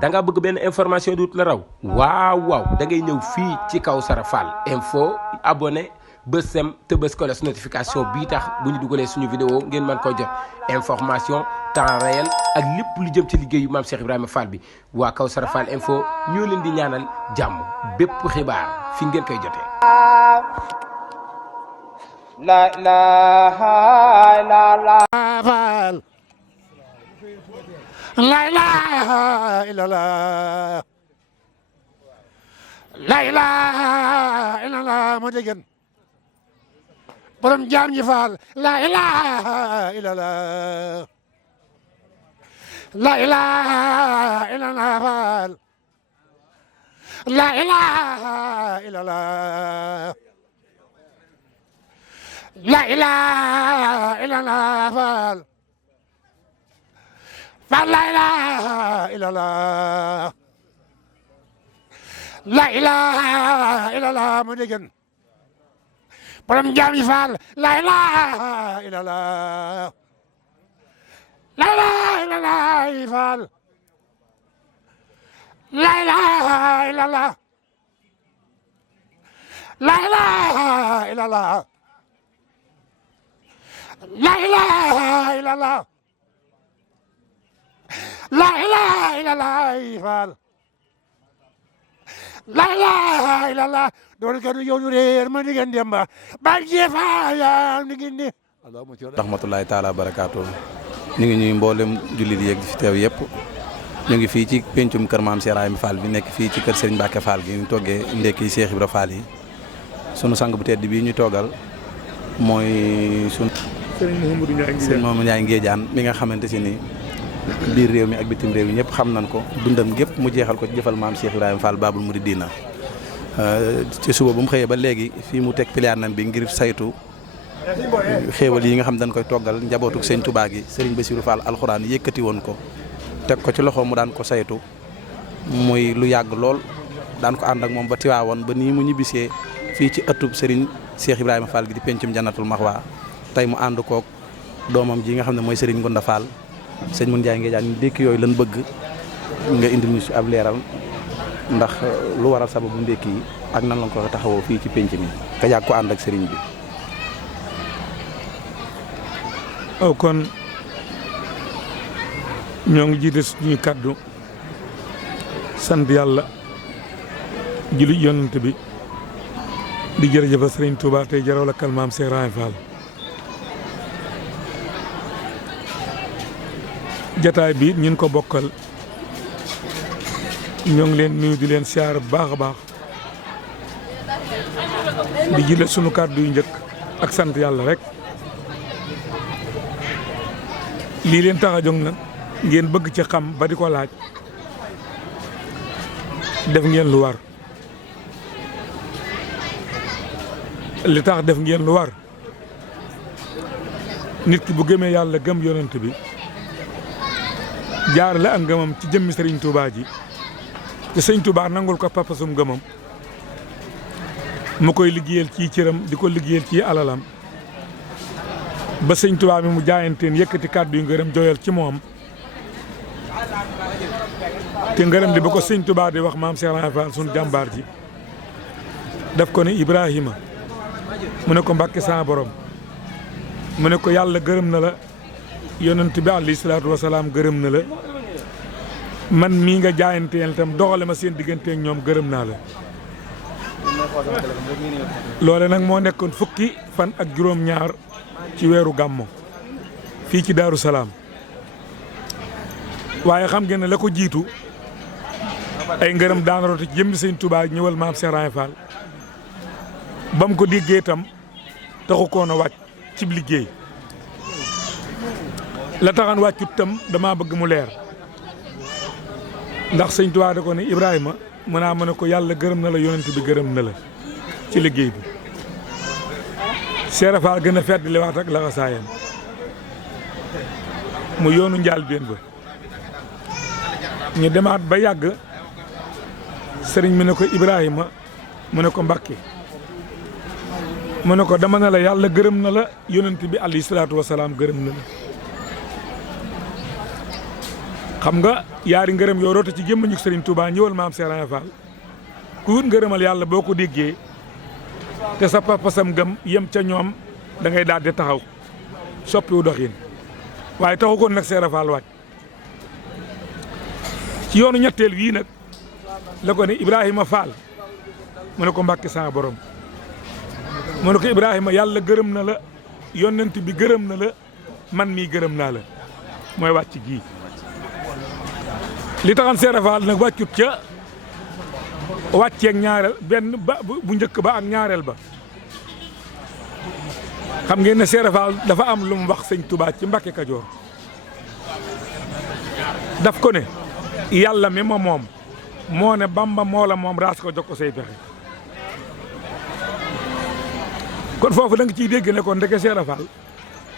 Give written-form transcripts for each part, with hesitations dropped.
da nga bëgg benn information du la raw waaw da ngay ñëw fii ci Kawsara Fall info abonné bës sem te bës ko les notification bii tax bu ñu dugalee suñu vidéo ngeen mën ko jot information temps réel ak lépp lu jëm ci liggéeyu maam Cheikh Ibrahima Fall bi waa Kawsara Fall info ñoo leen di ñaanal jàmm bépp xibaar fi ngeen koy jotee. La ilaha illallah Fall la ilaha illallah la ilaha illallah moo dégg borom jaam ñi Fall la ilaha illallah la ilaha illallah Fall la ilaha illallah la ilaha illallah Fall Fall la ilaha illallah la ilaha illallah moo dégg borom jaam yi Fall la ilaha illallah la ilaha illallah Fall la ilaha illallah la ilaha illallah la ilaha illallah la ilaha illallah Fall la ilaha illallah doon ka du yoonu réer ma diggan demba ba jeefa ya ni gindi rahmatullahi taala barakaatu ñu ngi ñuy mboolem jullit yeeg fi teew yëpp ñu ngi fii ci pencum kër maam Cheikh Ibrahima Fall bi nekk fii ci kër Serigne Mbacke Fall gi ñu toggee ndekki Cheikh Ibra Fall yi sunu sang bu tedd bii ñu toogal mooy sunu Serigne Mamadou Ndiaye Ngédiane mi nga xamante si ni biir réew mi ak bitim réew yi ñëpp xam nañ ko dundam gépp mu jeexal ko ci jëfal maam Cheikh Ibrahima Fall Babul Mouridina ci suba bu mu xëyee ba léegi fii mu teg piliyaanam bi ngir saytu xéewal yi nga xam dañ koy toggal njabootuk sëñ Touba gi Serigne Bassirou Fall alxuraan yëkkati woon ko teg ko ci loxo mu daan ko saytu muy lu yàgg lool daan ko ànd ak moom ba Tiwaawoon ba nii mu ñibbisee fii ci ëttub Serigne Cheikh Ibrahima Fall gi di pencum Jannatul Maxwa tey mu ànd koog doomam ji nga xam ne mooy Serigne Gonda Fall sëñ Mun Njaay Ngédiane ñu ndékki yooyu lan bëgg nga indil ñu si ab leeral ndax lu waral sababu ndékki yi ak nan la ko taxawoo fii ci penc mi ka yàgg ko ànd ak sëriñ bi. kon ñoo ngi jiite suñu kàddu sant yàlla julli yonent bi di jërëjëfal Sëriñ Tuubaa tey jaraw la kal maam Cheikh Ibrahima Fall jataay bi ñun ko bokkal ñoo ngi leen nuyu di leen siyaar bu baax a baax di jële sunu kàddu yu njëkk ak sant yàlla rek lii leen tax a jóg nag ngeen bëgg ci xam ba di ko laaj def ngeen lu war li tax def ngeen lu war nit ki bu gëmee yàlla gëm yonent bi jaar la ak ngëmam ci jëmmi Serigne Touba ji te Serigne Touba nangul ko papasum ngëmam mu koy liggéeyal ci cëram di ko liggéeyal ci alalam ba Serigne Touba mi mu jaayanteen yëkkati kàddu yu ngërëm jooyal ci moom te ngërëm di ba ko Serigne Touba di wax maam Cheikh Ibrahima Fall sunu jàmbaar ji daf ko ne Ibrahima mu ne ko Mbàkke sa borom mu ne ko yàlla gërëm na la yonent bi alayhi salaatu wasalaam gërëm na la man mii nga jaayanteel tam doxale ma seen digganteeg ñoom gërëm naa la loole nag moo nekkoon fukki fan ak juróom-ñaar ci weeru gàmmo fii ci Daaru Salaam waaye xam ngeen ne la ko jiitu ay ngërëm daan rooti ci jëmmi Sëñ Tuubaa ñëwal maam Cheikh Ibrahima Fall ba mu ko déggee tam taxu koon a wàcc cib liggéey la taxan wàccut tam dama bëgg mu leer ndax Sëñ Tuubaa da ko ne Ibrahima mën naa mën a ko yàlla gërëm na la yonent bi gërëm na la ci liggéey bi Cheikh Fall gën a fedd li wax ak la xasaayam mu yoonu njaal benn ba ñu demaat ba yàgg sëriñ mi ne ko Ibrahima mu ne ko Mbàkke mu ne ko dama ne la yàlla gërëm na la yonent bi alayhi salaatu wasalaam gërëm na la xam nga yaari ngërëm yoo roota ci gémmañu Serigne Touba ñëwal maam Cheikh Ibra Fall ku wut ngërëmal yàlla boo ko déggee te sa papasam gëm yem ca ñoom da ngay daal di taxaw soppiwu doxin waaye taxu koon nag Cheikh Ibra Fall wàcc ci yoonu ñetteel wii nag la ko ne Ibrahima Fall mu ne ko Mbàkke sa borom mu ne ko Ibrahima yàlla gërëm na la yonent bi gërëm na la man mii gërëm naa la mooy wàcc gii li taxan Cheikh Ibra Fall nag wàccut ca wàcceeg ñaareel benn ba bu njëkk ba ak ñaareel ba xam ngeen ne Cheikh Ibra Fall dafa am lu mu wax sëñ Touba ci Mbàkke Kajoor daf ko ne yàlla mi ma moom moo ne Bamba moo la moom raas ko jox ko say pexe kon foofu da nga ciy dégg ne kon ndeke Cheikh Ibra Fall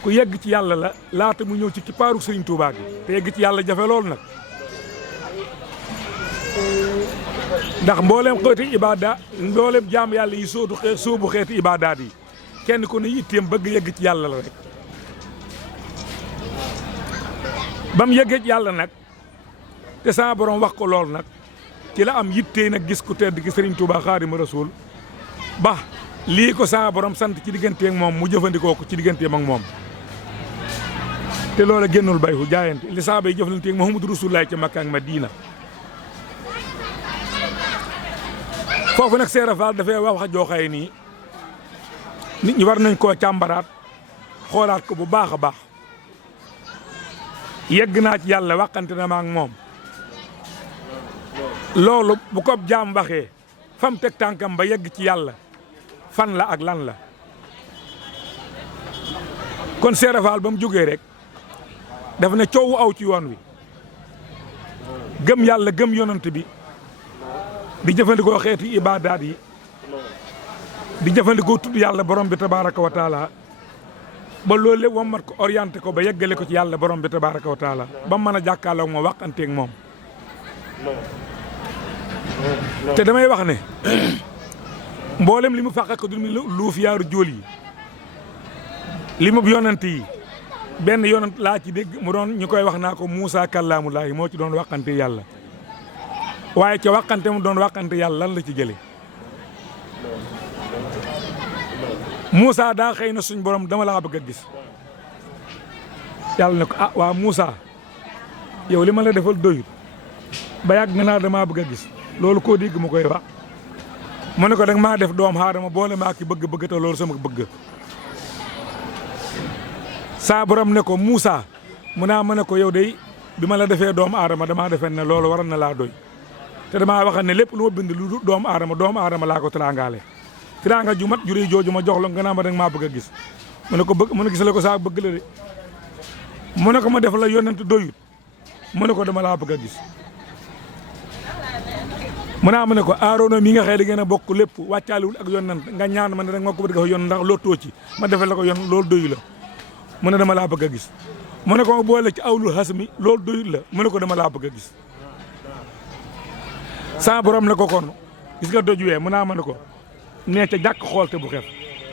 ku yegg ci yàlla la laata mu ñëw ci kippaaru sëriñ Touba gi te yegg ci yàlla jafe lool nag ndax mboolem xeeti ibaada mboolem jaam yàlla yi soobu xeeti ibaadaat yi kenn ku ne itteem bëgg yegg ci yàlla la rek ba mu yeggee ci yàlla nag te sama borom wax ko lool nag ci la am yittee nag gis ku tedd ki Serigne Touba Xaadimu Rasuul ba lii ko sama borom sant ci digganteeg moom mu jëfandikoo ko ci digganteem ak moom te loola génnul bayhu jaayante li saaba yi jëflanteeg Muhammadu Rasulullaah ca Makka ak Madina foofu nag Cheikh Ibra Fall dafay wax jooxaay nii nit ñi war nañ koo càmbaraat xoolaat ko bu baax a baax yegg naa ci yàlla waxante na ma ak moom loolu bu ko jaam waxee fam teg tànkam ba yegg ci yàlla fan la ak lan la kon Cheikh Ibra Fall ba mu jógee rek daf ne coowu aw ci yoon wi gëm yàlla gëm yonant bi di jëfandikoo xeeti ibaadaat yi di jëfandikoo tudd yàlla borom bi tabaaraka wa taala ba loolu lépp wammat ko orienté ko ba yeggale ko ci yàlla borom bi tabaaraka wa taala ba mën a jàkkaarloo moom waxanteeg moom te damay wax ne mboolem li mu fàq ko du luuf yaaru jóol yi li mu yonant yi benn yonant laa ci dégg mu doon ñu koy wax naa ko Muusaa kallaamullaahi moo ci doon waxante yàlla waaye ca waxante mu doon waxante yàlla lan la ci jëlee Moussa daa xëy na suñ borom dama laa bëgg a gis yàlla ne ko ah waa Moussa yow li ma la defal doyut ba yàgg nga naa damaa bëgg a gis loolu koo dégg mu koy wax mu ne ko danga maa def doom aadama boole maa ki bëgg-bëgg te loolu sama bëgg saa borom ne ko Moussa mu naa ma ne ko yow day bi ma la defee doomu aadama damaa defen ne loolu waroon na laa doy te damaa waxal ne lépp lu ma bind lu doomu aadama laa ko teraangaale teraanga ju mat juree jooju ma jox la nga naa ma danga maa bëgg a gis mu ne ko bëgg mu ne gis la ko saa bëgg la de mu ne ko ma def la yonent doyut mu ne ko dama laa bëgg a gis mu naa ma ne ko Aaroona mi nga xëy da ngeen a bokk lépp wàccaaliwul ak yonent nga ñaan ma ne rek ma ko bëgg a yon ndax lottoo ci ma defal la ko yon loolu doyu la mu ne dama laa bëgg a gis mu ne ko ma boole ci awlu xasmi loolu doyut la mu ne ko dama laa bëgg a gis sa borom ne ko kon gis nga doj wee mu naa ma ne ko nee ca jàkk xool te bu xef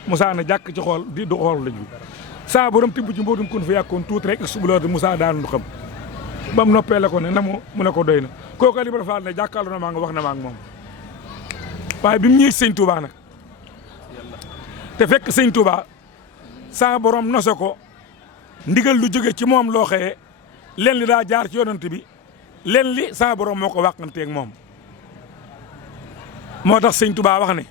Moussa ne jàkk ci xool di du xool doj wi sa borom tibb ci mbootum kun fa yàkkoon tuuti rek subulooti Moussa daanu du xam ba mu noppee la ko ne na mu ne ko doy na kooku Ibra Fall ne jàkkaarloo na maa nga wax na ma ak moom waaye bi mu ñëwee sëñ Touba nag te fekk sëñ Touba sa borom nose ko ndigal lu jóge ci moom loo xëyee leen li daa jaar ci yonent bi leen li sa borom moo ko wàqanteeg moom moo tax sëñ Touba wax ne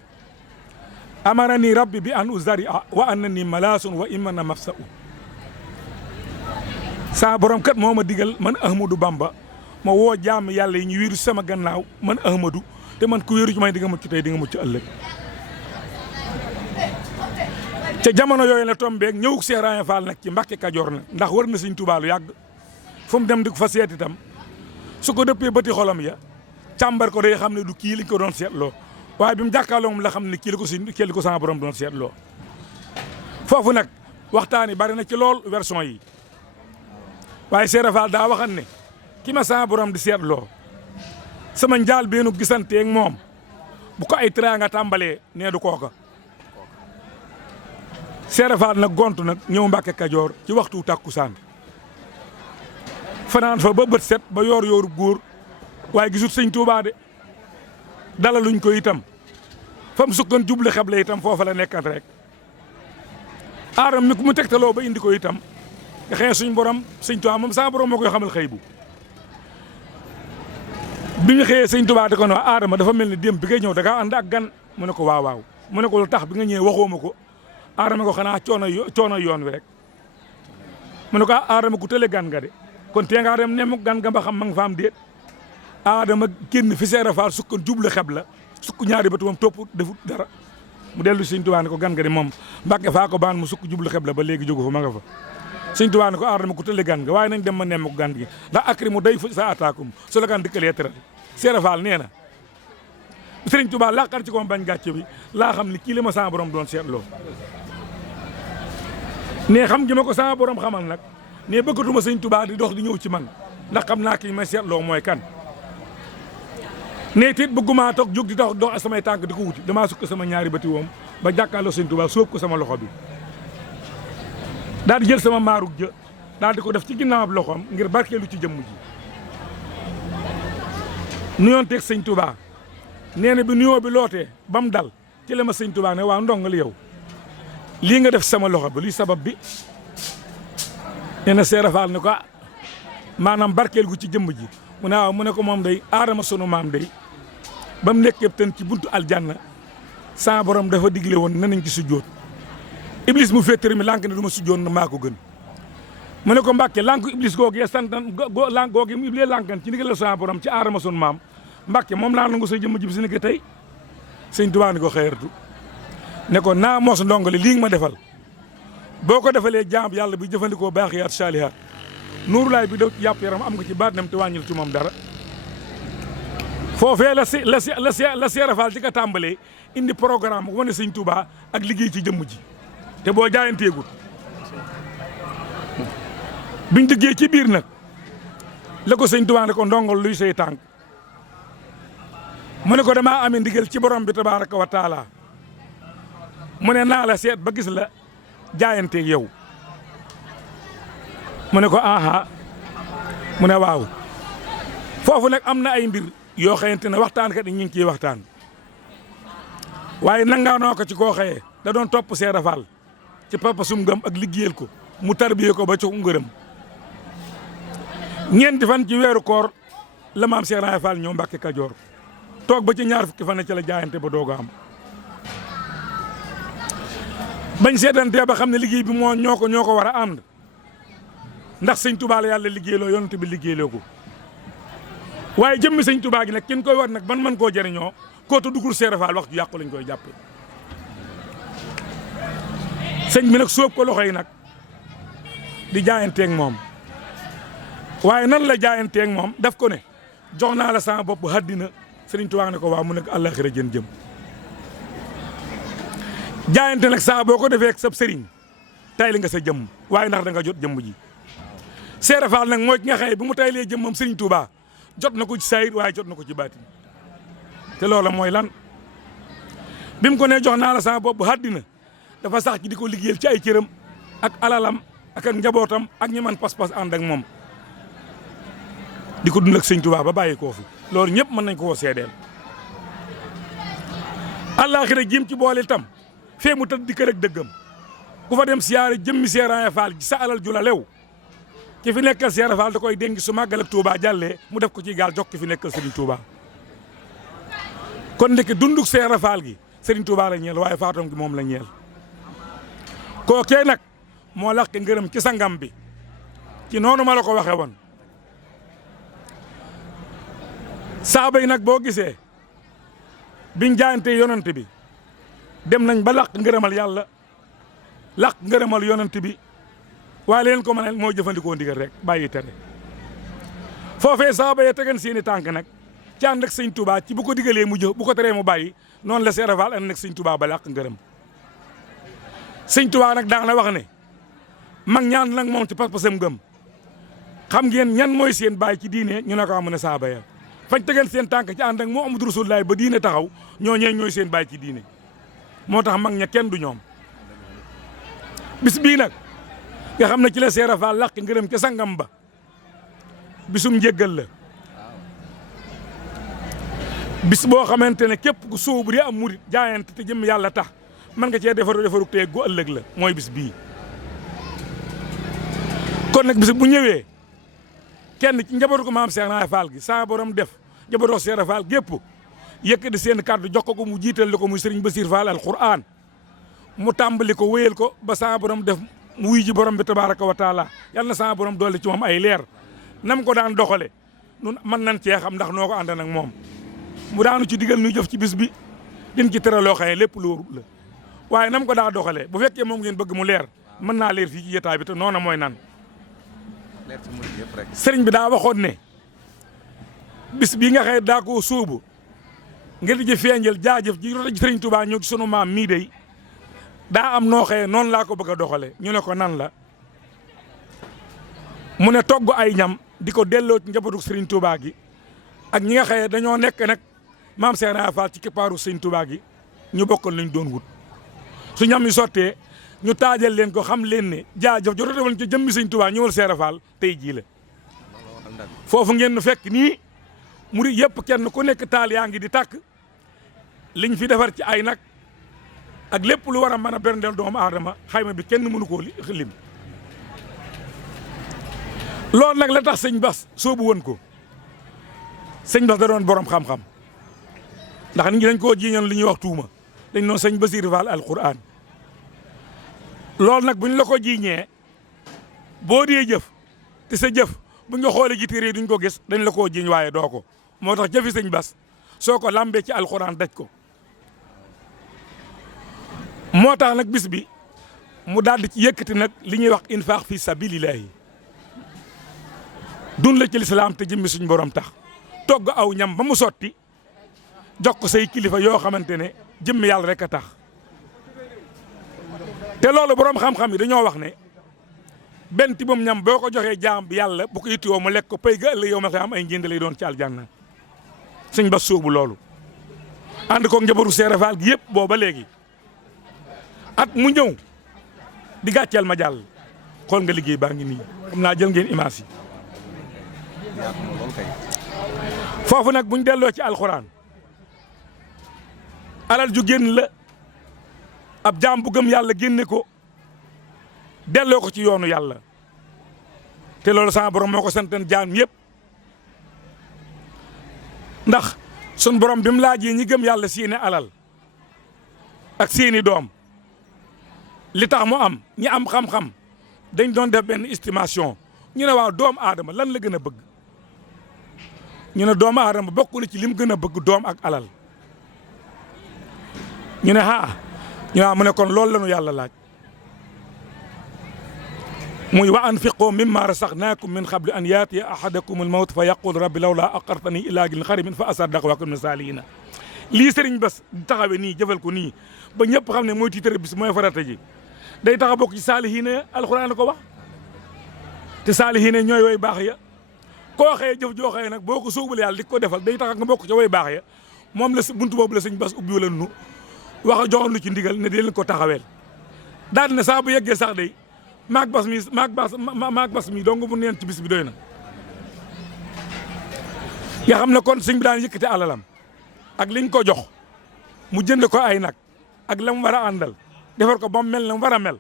amarani rabbi bi an uzari a wa annani malaasun wa imana mafsa'u sa borom kat moo ma digal man Ahmadou Bamba ma woo jaam yàlla yi ñu wéeru sama gannaaw man Ahmadou te man ku wéeru ci may di nga mucc tey di nga mucc ëllëg ca jamono yooyu la tombeeg ñëwug Cheikh Ibra Fall nag ci Mbàkke Kajoor nag ndax war na sëñ Touba lu yàgg fu mu dem di ko fa seet itam su ko dëppee bëti xolam ya càmbar ko day xam ne du kii lañ ko doon seetloo waaye bi mu jàkkaarloo moom la xam ne kii la ko sama borom doon seetloo foofu nag waxtaan yi bari na ci lool version yi waaye Cheikh Ibra Fall daa waxan ne ki ma sama borom di seetloo sama njaal beenu gisanteeg moom bu ko ay teraanga tàmbalee nee du kooka Cheikh Ibra Fall nag gontu nag ñëw Mbàkke Kajoor ci waxtu takkusaan fanaan fa ba bët set ba yoor góor waaye gisut sëñ Tuubaa de dalaluñ ko itam fa mu sukkan juble xeble itam foofa la nekkat rek aaram mi ku mu tegtaloo ba indi ko itam nga xëy suñ borom sëñ Tuubaa moom sa borom moo koy xamal xëy bu bi ñu xëyee sëñ Tuubaa di ko ne aadama dafa mel ni démb bi ngay ñëw da ngaa ànd ak gan mu ne ko waaw mu ne ko lu tax bi nga ñëwee waxoo ma ko aadama ko xanaa coono yoon wi rek mu ne ko aadama ku tële gan nga de kon tee ngaa dem nemu gan nga ba xam ma nga fa am déet aadama génn fi Seera Faal sukk juble xeb la sukk ñaari bët moom topp defut dara mu dellu sëñ Tuubaa ne ko gan nga de moom Mbàkke faa ko baan mu sukk juble xeb la ba léegi jógu fa ma nga fa sëñ Tuubaa ne ko aadama ku tële gan nga waaye nañ dem ma nemu gan gi ndax akri mu day fu sa ataakum su la gan dikkalee teral Seera Faal nee na sëriñ Tuubaa laqar ci ko bañ gàcce bi laa xam ni kii la ma sama borom doon seetloo ne xam gi ma ko sama borom xamal nag ne bëggatuma sëñ Tuubaa di dox di ñëw ci man ndax xam naa kii ma seetloo mooy kan ne tit bëgguma toog jóg di dox samay tànk di ko wuti damaa sukk sama ñaari bëti woom ba jàkkaarloo sëñ Tuubaa sóob ko sama loxo bi daal di jël sama maarug jë daal di ko def ci ginnaawam loxoom ngir barkeelu ci jëmm ji nuyoon teeg sëñ Tuubaa nee na bi nuyoo bi lootee ba mu dal ci la ma sëñ Tuubaa ne waaw ndongal yow lii nga def sama loxo bi luy sabab bi nee na Seera Faal ne ko maanaam barkeel gu ci jëmm ji mu ne waaw mu ne ko moom day aadama sunu maam day ba mu nekkee tën ci buntu aljanna sa borom dafa digle woon nañ ci sujjóot iblis mu féetéer mi lànk ne du ma sujjóot na maa ko gën mu ne ko Mbàkke lànk iblis googee santan lànk googee mu iblis lànkan ci ndigal sa borom ci aadama sunu maam Mbàkke moom laa nangu sa jëmm ji bi si ni ko tey sëñ Tuubaa ni ko xeertu ne ko naa mos ndongole lii nga ma defal boo ko defalee jaam yàlla bi jëfandikoo baaxiyaat saalihaat nuurulaay bi daw ci yàpp yaram am nga ci baatinam te wàññil ci moom dara foofee la Seera Faal ci ka tàmbalee indi programme wane sëñ Tuubaa ak liggéey ci jëmm ji te boo jaayanteegul biñ diggee ci biir nag la ko sëñ Tuubaa ne ko ndongol luy say tànk mu ne ko damaa amee ndigal ci borom bi tabaaraka wa taala mu ne naa la seet ba gis la jaayanteeg yow mu ne ko aha mu ne waaw foofu nag am na ay mbir yoo xamante ne waxtaankat yi ñu ngi ciy waxtaan waaye nangaanoo ko ci koo xëyee da doon topp Seera Faal ci papa sum ngëm ak liggéeyal ko mu tarbiyee ko ba ci ngërëm ñeenti fan ci weeru koor la maam Seera Faal ñëw Mbàkke Kajoor toog ba ci ñaar fukki fan ci la jaayante ba doog a am bañ seetantee ba xam ne liggéey bi moo ñoo ko war a ànd ndax sëñ Tuubaa la yàlla liggéeyloo yonent bi liggéeyloo ko waaye jëmmi sëñ Tuubaa gi nag kenn koy war nag ban mën koo jëriñoo koo ta dugul Seera Faal wax ju yàqu lañ koy jàppe sëñ bi nag sóob ko loxo yi nag di jaayanteeg moom waaye nan la jaayanteeg moom daf ko ne jox naa la sama bopp haddina sëriñ Tuubaa ne ko waaw mu nekk àllaaxira jëm jaayante nag saa boo ko defee ak sab sëriñ tayli nga sa jëmm waaye ndax da nga jot jëmm ji Seera Faal nag mooy ki nga xëy bu mu taylee jëmmam sëriñ Tuubaa jot na ko ci saayir waaye jot na ko ci baatin te loola mooy lan bi mu ko nee jox naa la sama bopp haddina dafa sax ci di ko liggéeyal ci ay cëram ak alalam ak njabootam ak ñi man pas-pas ànd ak moom di ko dund ak sëñ Tuubaa ba bàyyi koo fi loolu ñëpp mën nañ koo seedeel àllaaxira jim ci boole tam fee mu tëdd di kër ak dëggam ku fa dem siyaare jëmmi Seera Faal ci sa alal ju la lew ki fi nekkal Seera Faal da koy denc su màggal ak Touba jàllee mu def ko ci gaal jox ki fi nekkal Serigne Touba kon ndeke dunduk Seera Faal gi Serigne Touba la ñeel waaye faatoom gi moom la ñeel kookee nag moo làq ngërëm ci sangam bi ci noonu ma la ko waxee woon saaba yi nag boo gisee biñ jaayante yonent bi dem nañ ba làq ngërëmal yàlla làq ngërëmal yonent bi waaye leen ko mënal moo jëfandikoo ndigal rek bàyyi tere foofee saaba yee tegen seeni tànk nag ci ànd ak sëñ Touba ci bu ko digalee mu jëf bu ko teree mu bàyyi noonu la Seera Faal ànd ak sëñ Touba ba làq ngërëm sëñ Touba nag daan la wax ne mag ñaan nag moom ci pas-pasam gëm xam ngeen ñan mooy seen baay ci diine ñu ne ko amu ne saaba ya fañ tegen seen tànk ci ànd ak Muhammadu Rasulullaah ba diine taxaw ñooy seen baay ci diine moo tax mag ña kenn du ñoom bis bii nag nga xam ne ci la Seera Faal làq ngërëm ca sangam ba bisum njéggal la bis boo xamante ne képp ku sóobu di am murit jaayante te jëm yàlla tax mën nga cee defaru tey gu ëllëg la mooy bis bii kon nag bis bu ñëwee kenn ci njabootu ko maam Cheikh Ibra Fall gi saa borom def njabootu Cheikh Ibra Fall gépp yëkkati seen kàddu jox ko mu jiital ko muy Serigne Bassirou Fall alquran mu tàmbali ko wéyal ko ba saa borom def mu wuy ji borom bi tabaraka wa taala yal na saa borom dolli ci moom ay leer nam ko daan doxale nun mën nañ cee xam ndax noo ko ànd nag moom mu daanu ci digal nuy jëf ci bis bi din ci tere loo xëye lépp lu warul la waaye nam ko daa doxalee bu fekkee moom ngeen bëgg mu leer mën naa leer fii ci jotaay bi te noona mooy nan sëriñ bi daa waxoon ne bis bii nga xëy daa koo sóobu ngir di ci feeñal jaajëf ji rota ji sëriñ Touba ñëw ci sunu maam mii day daa am noo xëye noonu laa ko bëgg a doxale ñu ne ko nan la mu ne togg ay ñam di ko delloo ci njabootu sëriñ Touba gi ak ñi nga xëye dañoo nekk nag maam Cheikh Ibra Fall ci kippaaru sëriñ Touba gi ñu bokkal lañ doon wut su ñam yi sottee ñu taajal leen ko xam leen ne jaajëf jotoo woon ci jëmmi sëriñ Touba ñëwal Cheikh Ibra Fall tey jii la foofu ngeen nu fekk nii murid yëpp kenn ku nekk taal yaa ngi di tàkk liñ fi defar ci ay nag ak lépp lu war a mën a berndeel doomu aadama xayma bi kenn mënu koo lim loolu nag la tax sëñ Bass soobu woon ko sëñ Bass da doon borom xam-xam ndax nit ñi dañ koo jiiñoon li ñuy wax tuuma dañ noon sëñ Bassirou Fall alquran loolu nag buñ la ko jiiñee boo dee jëf te sa jëf bu nga xoolee ji téere duñ ko gis dañ la koo jiiñ waaye doo ko moo tax jëfi sëñ Bass soo ko lambee ci alquran daj ko moo tax nag bis bi mu daal di ci yëkkati nag li ñuy wax infaq fi sabilillahi dun la ci lislaam te jëmmi suñ borom tax togg aw ñam ba mu sotti jox ko say kilifa yoo xamante ne jëmmi yàlla rek a tax te loolu borom xam-xam yi dañoo wax ne benn ti moom ñam boo ko joxee jaam bi yàlla bu ko yittewoo mu lekk ko pay ga ëllëg yow ma am ay njënd lay doon ci aljanna sëñ Bass sóobu loolu ànd ko njabootu Cheikh Ibra Fall gi yëpp booba léegi at mu ñëw di gàcceel ma jàll xool nga liggéey baa ngi nii xam naa jël ngeen image yi foofu nag buñ delloo ci alxuraan alal ju génn la ab jaam bu gëm yàlla génne ko delloo ko ci yoonu yàlla te loolu sama borom moo ko santeen jaam yëpp ndax sun borom bi mu laajee ñi gëm yàlla seeni alal ak seeni doom li tax mu am ñi am xam-xam dañ doon def benn estimation ñu ne waaw doomu aadama lan la gën a bëgg ñu ne doomu aadama bokkul ci lim gën a bëgg doom ak alal ñu ne ñu mu ne kon loolu la ñu yàlla laaj muy wa anfiqu mimma razaqnakum min qabli an yaatiya ahadakum al-mawt fa yaqul rabbi lawla aqartani ila ajalin qaribin fa asaddaqa wa akun min saalihiina lii sëriñ Bass di taxawee nii jëfal ko nii ba ñëpp xam ne mooy tiitare bis mooy farata ji day tax a bokk ci saalihiina alxuraan la ko wax te saalihiina ñooy way baax ya koo xëyee jëf joo xëyee nag boo ko sóobul yàlla di ko defal day tax nga bokk ca way baax ya moom la buntu boobu la sëñ Bass ubbi wala nu wax a joxoon lu ci ndigal ne dee leen ko taxaweel daal ne saa bu yeggee sax day maag Bass mi dong mu neen ci bis bi doy na nga xam ne kon sëñ bi daan yëkkati alalam ak liñ ko jox mu jënd ko ay nag ak la mu war a àndal defar ko ba mu mel na mu war a mel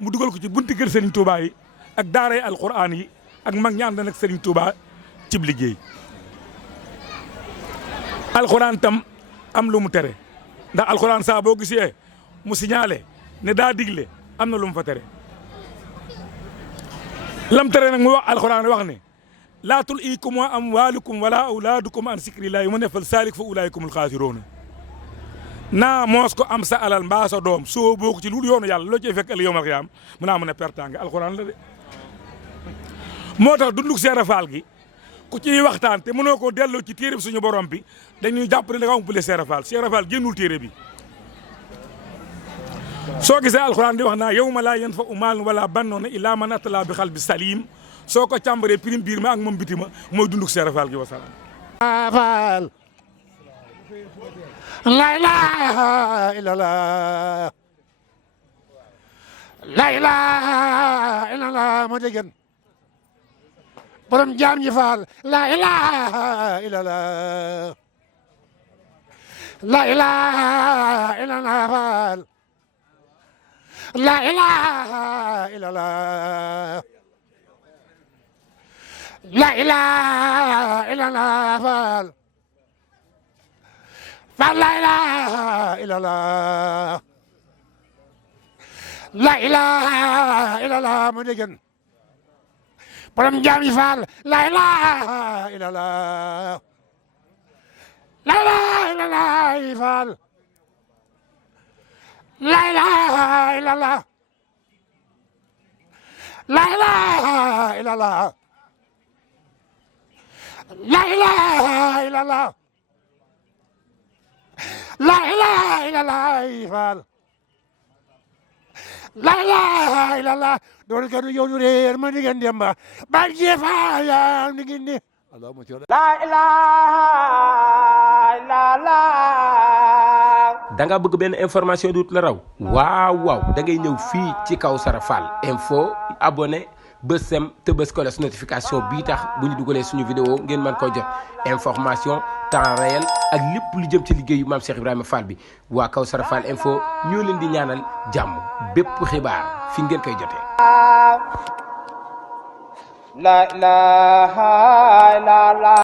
mu dugal ko ci bunti kër Serigne Touba yi ak daaray alquran yi ak mag ñi ànd nag Serigne Touba cib liggéey alquran tam am lu mu tere ndax alquran saa boo gisee mu signalé ne daa digle am na lu mu fa tere lam tere nag mu wax alquran wax ne laa tulhiikum amwaalukum wala awlaadukum an zikrillahi mu ne fal saalik fa ulaa'ikumul xaasiruuna naa moos ko am sa alal mbaa sa doom soo boo ko ci lu yoonu yàlla loo cee fekk ëllëg yawmal qiyaama mu naa mën a pertaange alxuraan la de moo tax dundug Cheikh Ibra Fall gi ku ciy waxtaan te mënoo koo delloo ci téere bi suñu borom bi dañuy jàpp ne da nga umpale Cheikh Ibra Fall Cheikh Ibra Fall génnul téere bi soo gisee alxuraan di wax naa yawma laa yanfa'u maalun wala banuuna illaa man ataa bi qalbin saliim soo ko càmbaree pirim biir ma ak moom biti ma mooy dundug Cheikh Ibra Fall gi wasalaam. La ilaha illallah la ilaha illallah moo dégg borom jaam ñi faal la ilaha illallah la ilaha illallah faal la ilaha illallah la ilaha illallah faal faal la ilaha illallah la ilaha illallah mu déggan borom jaam yi faal la ilaha illallah la ilaha illallah faal la ilaha illallah la ilaha illallah la ilaha illallah la ilaha illallah faal la ilaha illallah doon kanu yoonu réer ma diggan demba bal jeefa yaa digin ni la ilaha illallah. da nga bëgg benn information duut la raw waaw waaw da ngay ñëw fii ci Kawsara Fall info abonné bës sem te bës kolos notification bii tax bu ñu dugalee suñu vidéo ngeen mën koo jot information temps réel ak lépp lu jëm ci liggéeyu maam Cheikh Ibrahima Fall bi waa Kawsara Fall info ñoo leen di ñaanal jàmm bépp xibaar fi ngeen koy jotee. La ilaha illallah.